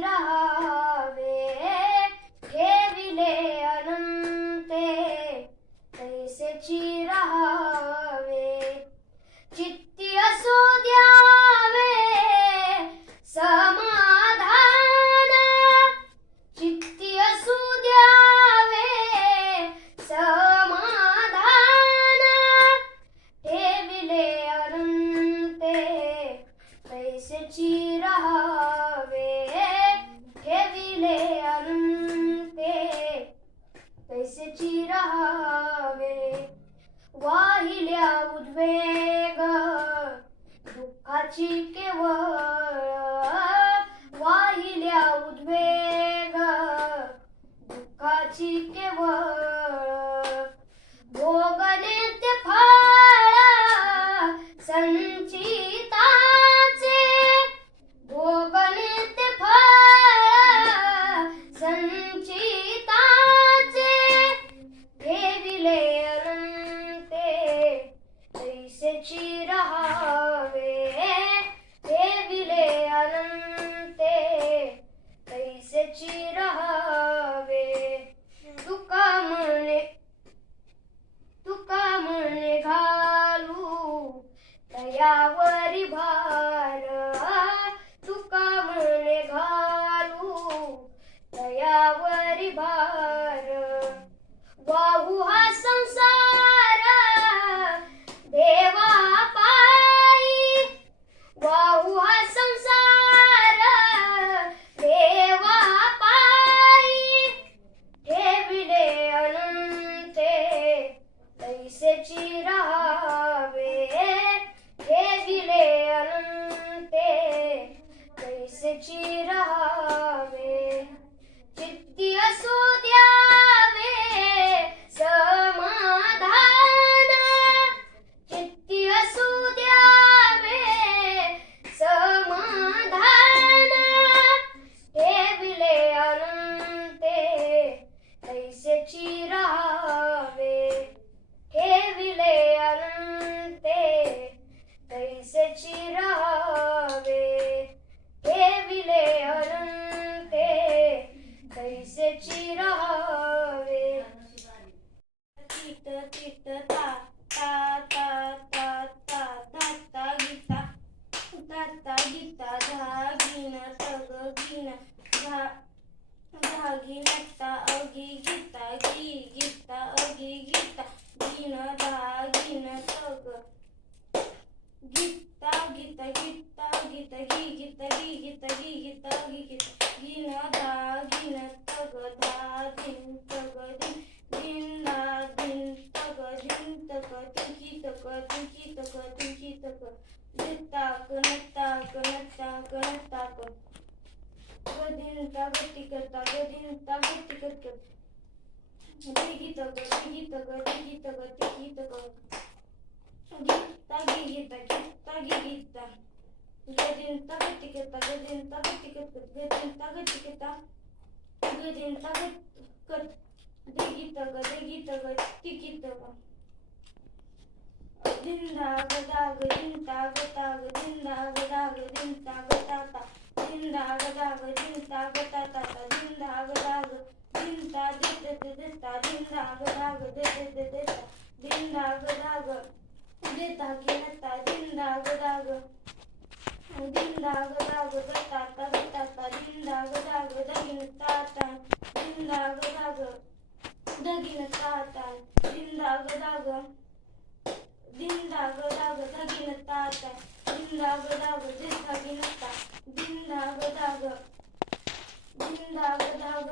रहा तैसेची राहावे वाहिल्या उद्वेग दुःखाची केवळ वाहिल्या उद्वेग दुःखाची केवळ. சிரா गीता गीता गीता गी गीता गी गीता गी गीता गी गीता गीन धा गीन तग धा दिन तग दिन दिन धा दिन तग दिन तग तिंकी तग तिंकी तग तिंकी तग दित्ताक नत्ताक नत्ताक नत्ताक गदिन तग तिकता गदिन तग तिकत दिगी तग दिगी तग दिगी तग तिकी तग गीता गी गीता गीता गी गीता गदिन तग तिकता गदिन तग तिकत गदिन तग तिकता गदिन तग कत दिगी तग दिगी तग तिकी तग दिंदाग दाग दिंताग ताग दिंदाग दाग दिंताग ताता दिंदाग दाग दिंताग ताता दिंदाग दाग दिंता दित दिता दिंदाग दाग दित दिता दिन दाग दाग दाता दाता दिन दाग दाग दगिन ताता दिन दाग दाग दगिन ताता दिन दाग दाग दिन दाग दाग दगिन ताता दिन दाग दाग दगिन ताता दिन दाग दाग दिन दाग दाग